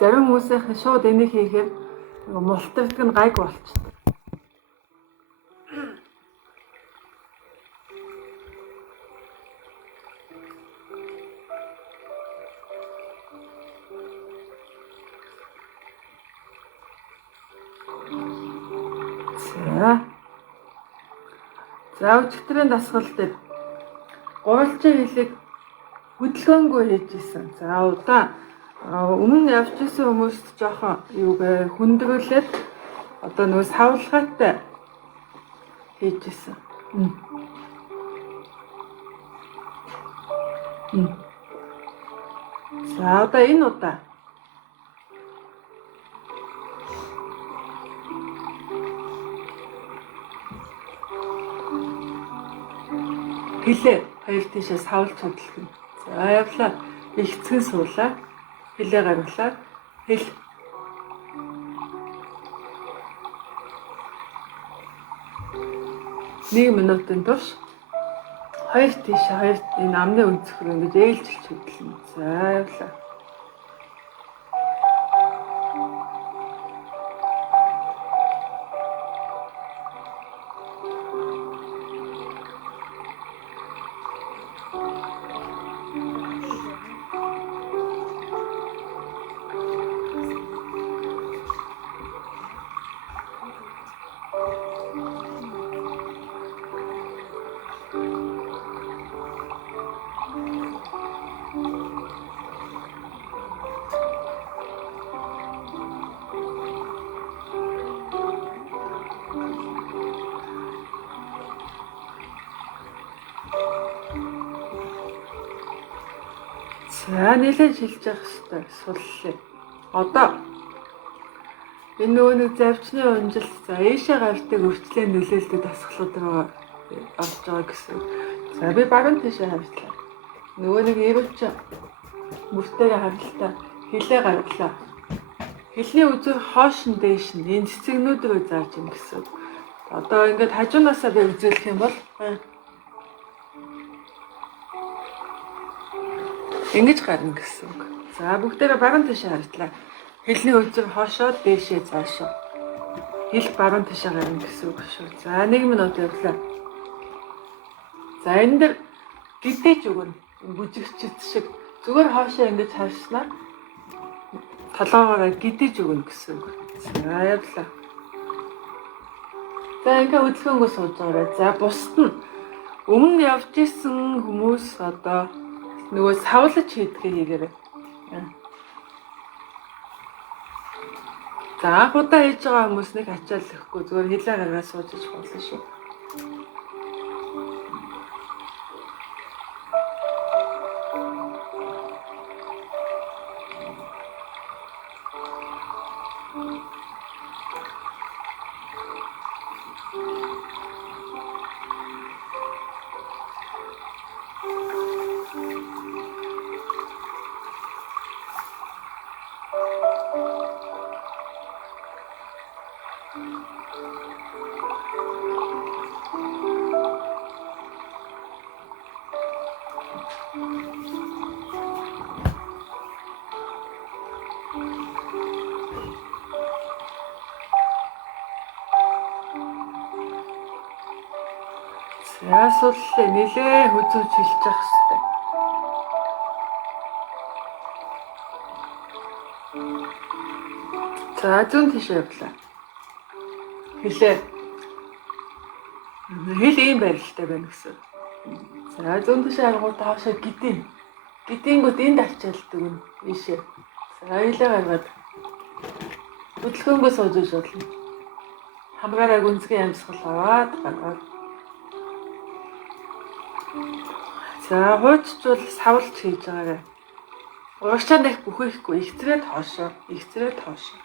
Зарим хүмүүсийн шууд энийг хийхээр мултардаг нь гайгүй болчихдог. За өчигдрийн дасгал дээр гурвалжин хэлийг хөдөлгөөнгүй хийж исэн. За удаа өмнө явж исэн хүмүүст жоохон хүндрүүлээд одоо нөгөө савлгаатай хийж исэн. За одоо энэ удаа хилээ хоёр тийшээ савлж хөдөлгөн. За явлаа. Ихцгэн суулаа. Хилээ гаргалаа. Хил 1 минутын турш хоёр тийшээ хоёр энэ амны өнцгөр ингэж ээлжилж хөдөлнө. За явлаа. За нэлээд шилж явах хэрэгтэй суллаа. Одоо энэ нөгөө нэг завчны унжил за ийшээ гавьдаг өрчлөө нөлөөлдөг дасгалууд руу орж байгаа гэсэн. За би баруун тийшээ хавьтлаа. Нөгөө нэг эрүүч мөртөөрөө хавьлаа. Хилээ гаргалаа. Хилний үзүүр хоош нь дээш нь энэ цэцэгнүүд рүү зааж ийн гэсэн. Одоо ингээд хажуунаасаа би үзүүлэх юм бол ингэж гарна гэсэн үг. За бүгдээрээ баруун тийшээ хартлаа. Хилний үзүүр хоошоо дээшээ цаашаа. Хил баруун тийшээ гарна гэсэн үг шүү. За 1 минут явлаа. За энэ дэр гидэж өгнө. Бүжигчд шиг зүгээр хоошоо ингэж харснаа толгоогоо гидэж өгнө гэсэн үг. За явлаа. За ингээ хөдөлгөөнгөө сууж байгаарай. За бусд нь өмнө явж исэн хүмүүс одоо нөгөө савлаж хийдгээ хийгээрэй. За анх удаа хийж байгаа хүмүүс нэг ачааллахгүй зүгээр хилээ гаргаад сууж иж болно шүү. Яасууллаа нэлээ хөзөөж хэлж явах хэрэгтэй. За зүүн тийш явлаа. Хилээ. Хил ийм байралтай байна гэсэн. За зүүн тийш аргууд хаашаа гидэн. Гэдэнгүүд энд ачаалдаг юм ийшээ. За хилээ гаргаад хөдөлгөөнгөө сууж иж болно. Хамгаараа гүнзгий амьсгал аваад гаргаад. За хууччвал савлж хийж байгаарай. Урагшаа дэх бүхэхгүй ихцрээд хоошоо, ихцрээд хоошоо.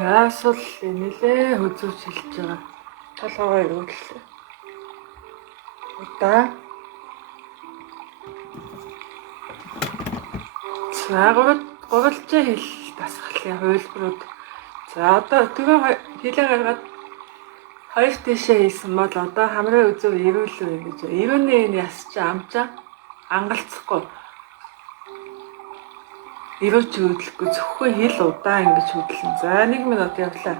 Яасвал нэлээ хөзөөж хэлж байгаа. Толгойгоо өргөлөө. Удаа. За гурвалжаа хэл дасгалын хувилбарууд. За одоо түрүү хэлээ гаргаад хоёр тийшээ хийсэн бол одоо хамраа үзүү ирүүлвэ гэж. Ирүүний энэ яс чи амчаа ангалцахгүй. Ирүүч хөдлөхгүй зөвхөн хэл удаа ингэж хөдлөн. За 1 минут явлаа.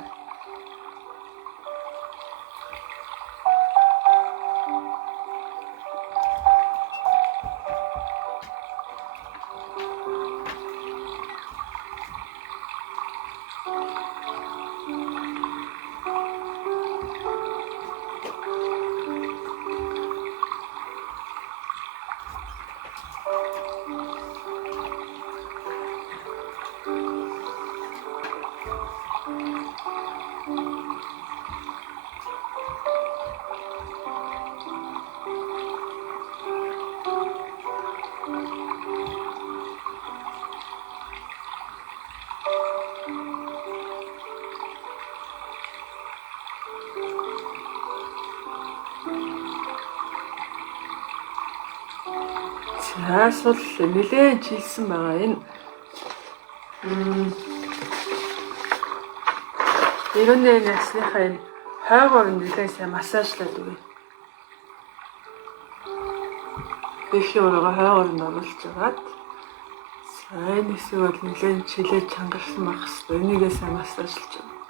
Яасвал нэлээд жилсэн байгаа энэ. Ирүүний ясныхаа энэ хойгоор нэлээд сайн массажлаад өгье. Бэхи өрөөгөө хойгоор нь оруулж агаад сайн эсвэл бол нэлээд чилээ чангарсан байх хэвээр энийгээ сайн массажлж байгаа.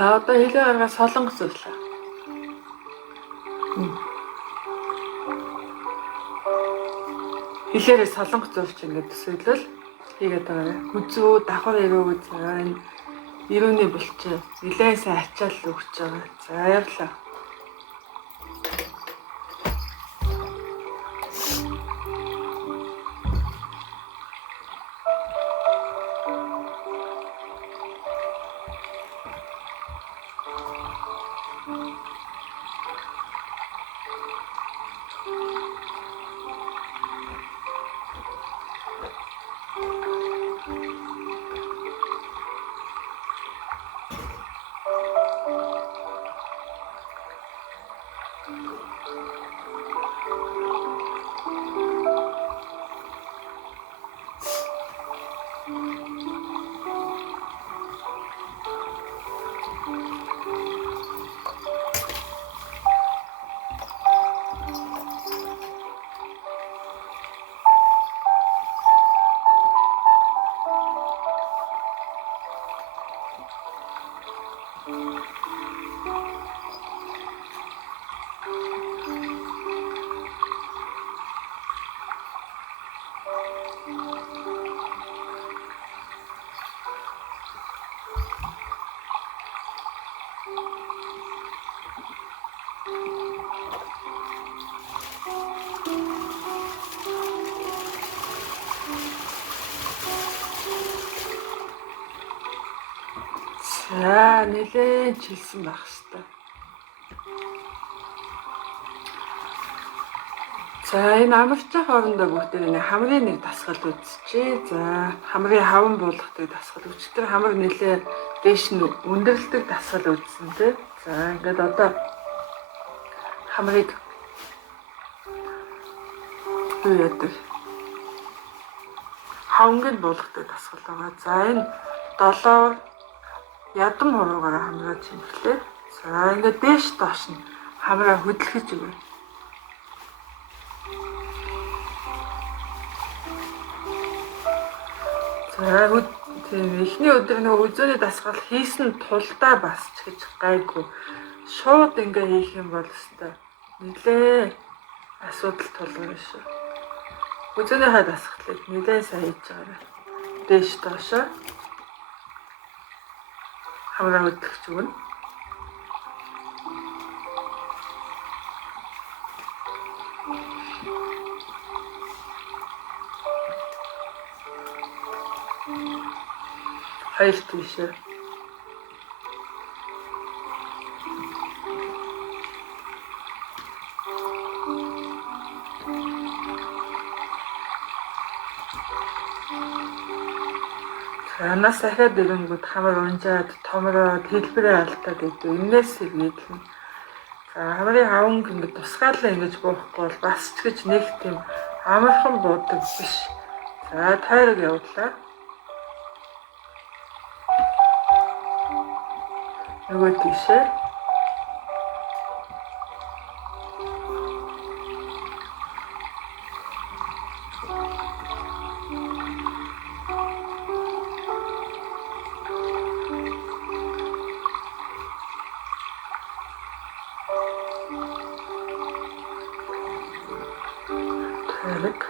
За одоо хэлээ гаргаад солонгос өглөө. Хэлээрээ солонгос зурч ингээд төсөөлөл хийгээд байгаа. Хүзүү давхар ирүүг за энэ ирүүний булчин нэлээд сайн ачаал өгч байгаа. За явлаа. За нэлээд чилсэн байх хэвээр. За энэ амарчах орондоо бүгдээ нэг хамрын нэг дасгал үзчихье. За хамрын хаван буулгадаг дасгал үзчих. Тэр хамар нэлээд дээш нь өндөрлөдөг дасгал үзсэн тий. За ингээд одоо хамрыг юу яадаг? Хавангд буулгадаг дасгал байгаа. За энэ долоор ядам хуруугаараа хамраа чимэглээ. За ингээд дээш доош нь хамраа хөдлөхөж өгье. За тийм эхний өдөр нөгөө үзөөний дасгал хийсэн тулдаа бас ч гэж гайгүй. Шууд ингээ хийх юм бол өстой нэлээ асуудал тулгарна шүү. Үзөөний дасгалыг нэлээ сайн хийж байгаарай. Дээш доошоо хамраа хөдлөх зүгэн. Хоёр тийшээ. Анаас дахиад ирэнгүүт хамар унжаад томроод хэлбэрээ алдаад идэв. Энээс сэргийлнэ. За хамрын аванг ингэ тусгаалаа ингэж буухгүй бол бас ч гэж нэг тийм амархан буудаг биш. За тайраг явуулаа. Нөгөө тийшээ. Тайраг.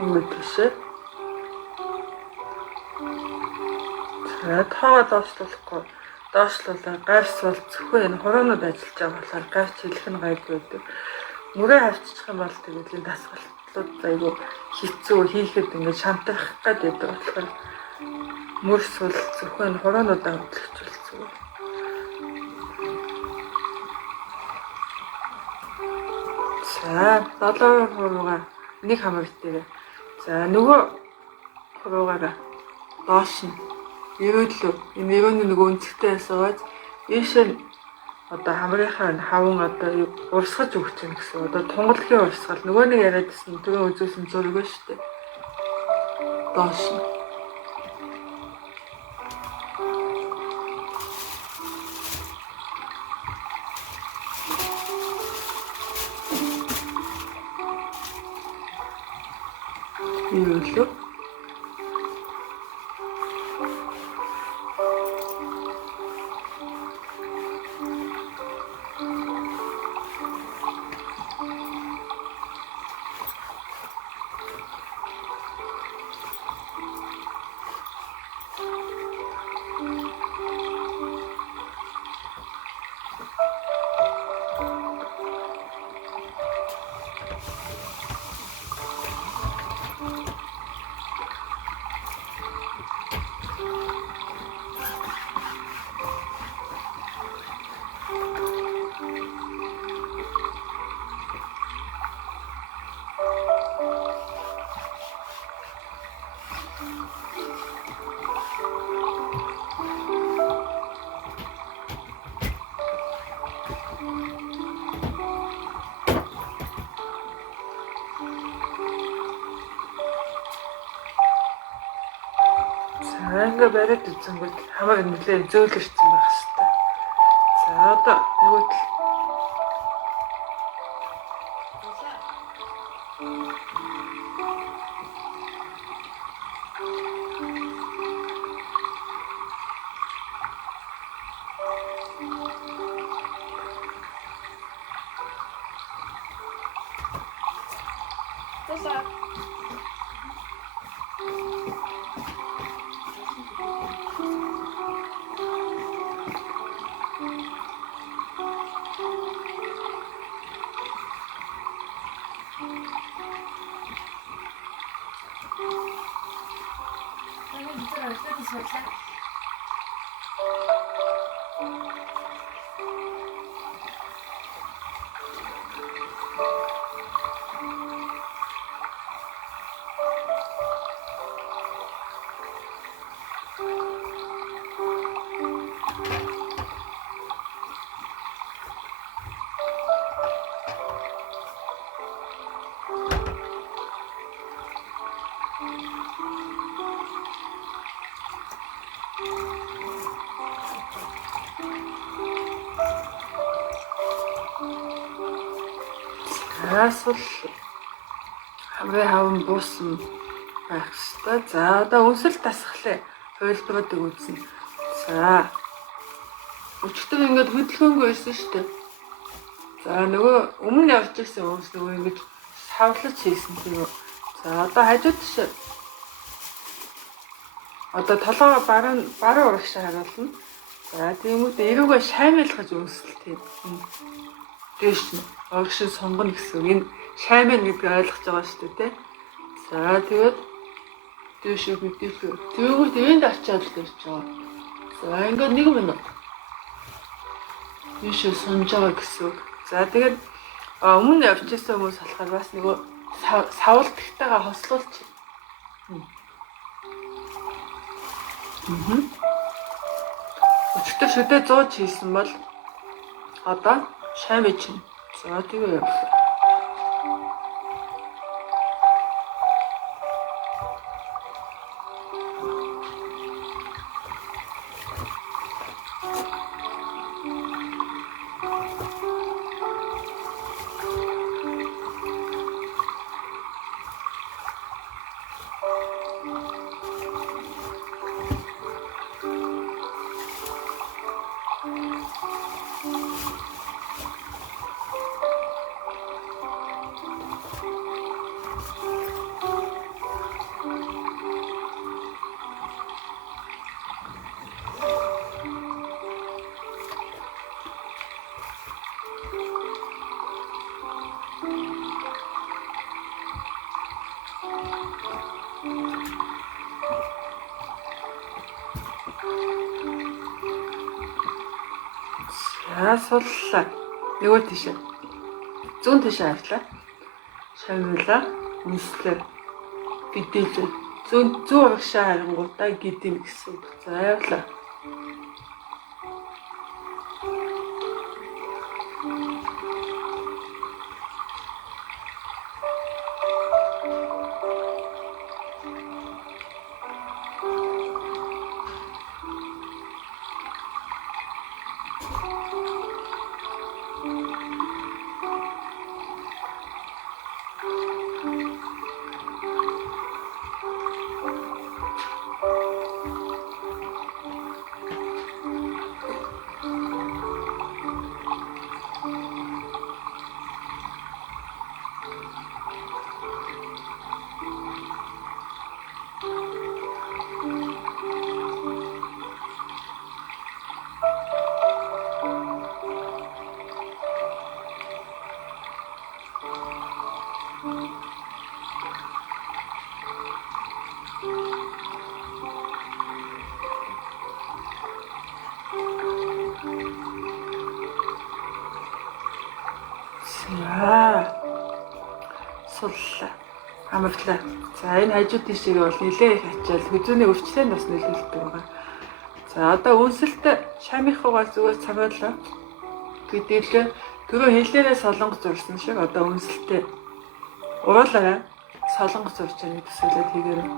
Нөгөө тийшээ. За тоогоо доошлуулахгүй. Доошлуулаа гарс бол зөвхөн энэ хураанууд ажиллаж байгаа болохоор гарч хэлэх нь гайгүй байдаг. Мөрөө авччих юм бол тэгээд энэ дасгалтлууд айгүй хэцүү хийхэд ингээд шантарах гэдэг болохоор мөрс бол зөвхөн хураануудаа хөдлөж За 7 хуруугаа нэг хамаг дээр. За нөгөө хуруугаараа доош нь ерөөдлөө энэ ерөөний нөгөө өнцгтэй байсаад ийшээ одоо хамрынхаа хаван одоо урсгаж өгч юм гэсэн. Одоо тунгалгийн урсгал нөгөө нэг яриадсэн түрүү үзүүлсэн зураг ба штэ. Доош нь ерөөдлөө ингээ бариад үзэнгүүт хамаг нэлээ зөөлөрсөн байх хэвээр. За одоо нөгөө тал асуул хамрын хаван буусан байх хэвээр. За одоо өнсөл тасгалаа хувилбаруудыг үзнэ. За өчтөр ингээд хөдөлгөөнгүй байсан шүү дээ. За нөгөө өмнө явж ирсэн хүмүүс нөгөө ингэж савлаж хийсэн тийм үү. За одоо хажууд тийш одоо толгоо баруун урагшаа харуулна. За тиймүүд эрүүгээ шаймайлгаж үнсэл тийм. Дээш нь урагшаа сонгоно гэсэн. Энэ шайман гэдгийг ойлгож байгаа шүү дээ, тий. За тэгээд дээшээ бидээ. Тэгвэл энд очиад л ирж байгаа. За ингээд 1 минут. Дээшээ сунж байгаа гэсэн үг. За тэгээд өмнө явчихсан хүмүүс болохоор бас нөгөө савлтагтайгаа хослуулчих. Өчигдөр шүдээ 100 хийсэн бол одоо шаймаа чинь. За тэгээ явах. Суллаа. Нөгөө тийшээ. Зүүн тийшээ харлаа. Шавуулаа. Үнслээ. Гэдээлээ. Зүүн урагшаа харангуудаа гэдэм гэсэн үг. За явлаа. Суллаа. Амарлаа. За энэ хажуу тийшээ бол нэлээ их ачаал хүзүүний өвчлөнд бас нөлөөлдөг байгаа. За одоо үнсэлт шамийнхуугаар зүгээр цагаалаа. Гэдээлээ түрүү хэлээрээ солонгоц зурсан шиг одоо үнсэлтээ уруулаарай. Солонгоц зурж байгаа төсөөлөд хийгээрэй.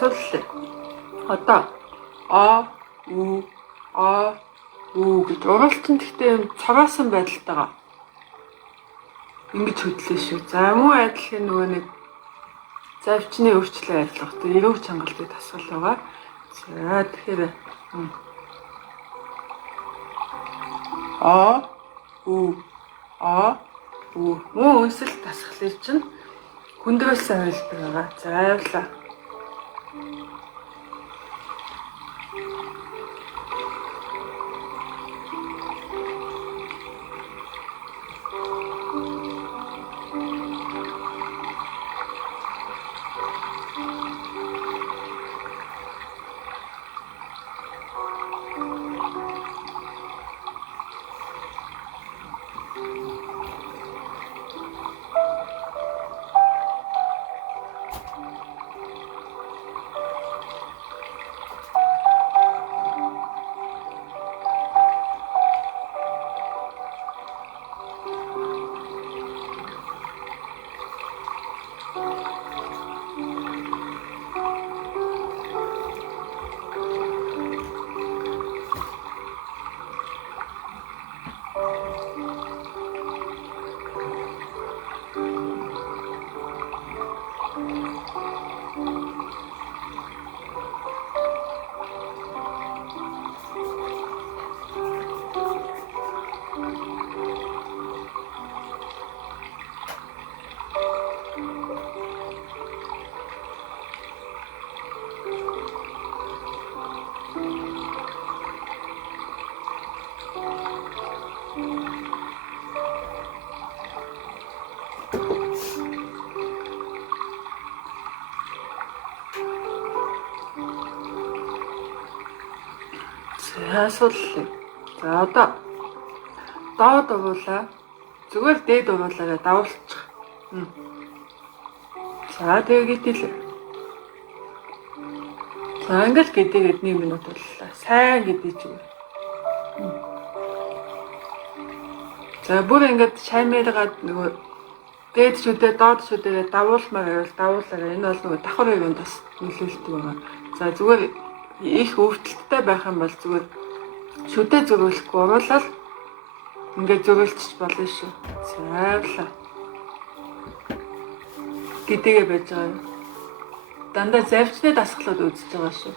Суллаа. Одоо гэж уралцсан гэхдээ цагаасан байдалтайгаа ингэж хөдлөө шүү. За муу адилхан нөгөө нэг завчны өөрчлөлт ажиллах гэдэг эрүүг чангалтай тасгал байгаа. За тэгэхээр муу үнсэл тасгалыг чинь хүндрэлсэн хайлтар байгаа. За явлаа. сууллаа. За одоо доод уруулаа. Зүгээр дээд уруулаараа давуулчих. За тэгээ гítээ. За ингээл гэдээгээд 1 минут боллоо. Сайн гэдээ ч үү. За бүр ингээд шаймааргаад нөгөө дээд шүдээ доод шүдээ давуулмаар байвал давуулаараа энэ бол нөгөө давхар юунд бас нөлөөлдөг байгаа. За зүгээр их өвдөлттэй байх юм бол зүгээр шүдээ зөрүүлэхгүй уруулаад ингээд зөрүүлчих болно шүү. Зайлаа. Гэдээгээ байж байгаа юм. Дандаа завчны дасгалууд үзэж байгаа шүү.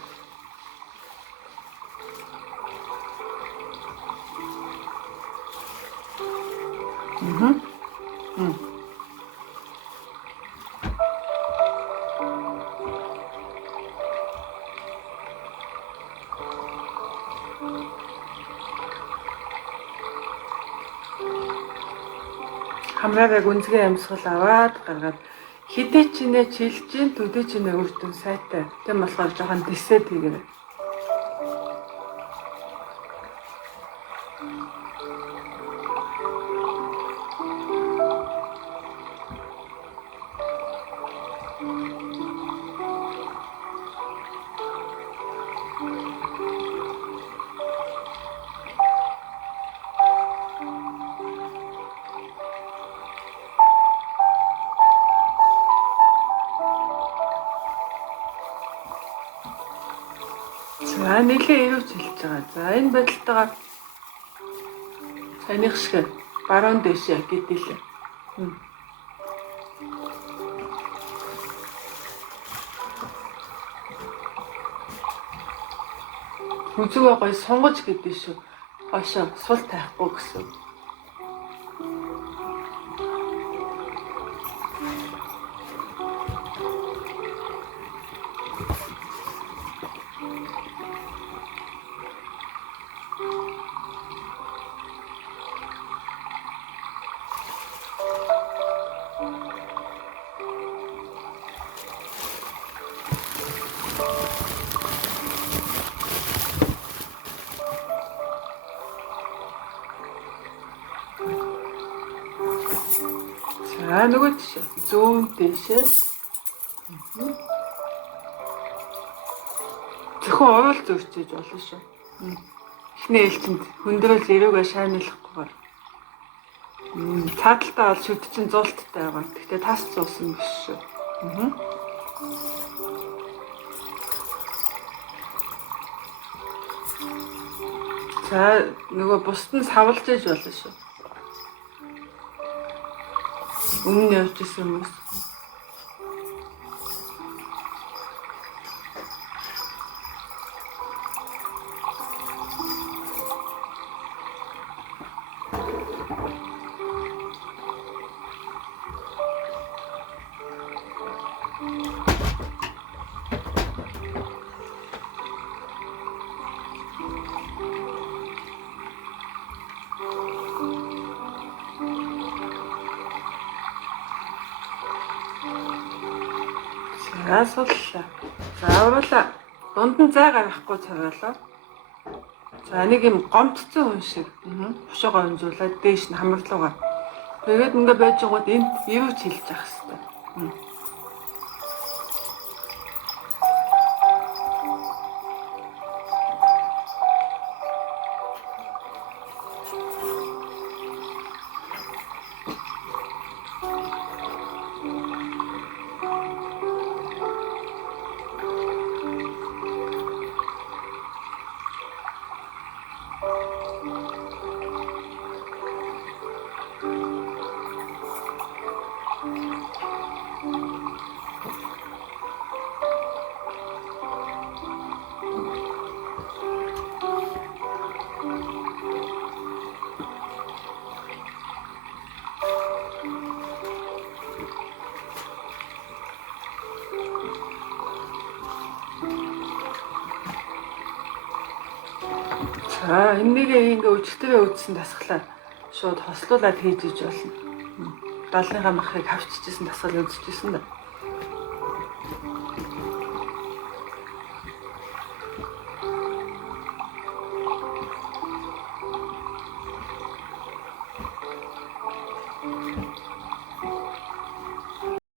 Хамраагаа гүнзгий амьсгал аваад гаргаад хідээ чинээ чилж гин төдөө чинээ өртөн сайтай. Тэм болохоор жоохон дисэд хийгэрэй. За нэлээ ирүүж хэлж байгаа. За энэ байдалтайгаа санийх шиг баруун дэшээ гэдэлээ. Хүзүүгээ гоё сунгаж гэдэг шүү. Хошоо сул тайхгүй гэсэн. За нөгөө тийш зүүн дэшээс зөвхөн уруул зөрчиж болно шүү. Эхний ээлжинд хөндрөл ирүүгээ шайнуулахгүйгээр. Цааталтаа бол шүд чинь зуулттай байгаа. Гэхдээ тас зуусан биш шүү. За нөгөө бусд нь савлж иж болно шүү. Өмнө явж исэн хүмүүс. Асууллаа. За уруулаа. Дунд нь зай гаргахгүй цагаалаа. За нэг юм гомдцсон хүн шиг. Хошоогоо өнжүүлээд дээш нь хамарлуугаа. Тэгээд ингээ байж байгууд энд ирүүч хэлж явах хэрэгтэй. За энэнийг ингээ өчтөрөө үтсэн дасглаа шууд хослуулаад хийж иж болно. Далныхаа махыг хавччихсан дасгал үзчихсэн да.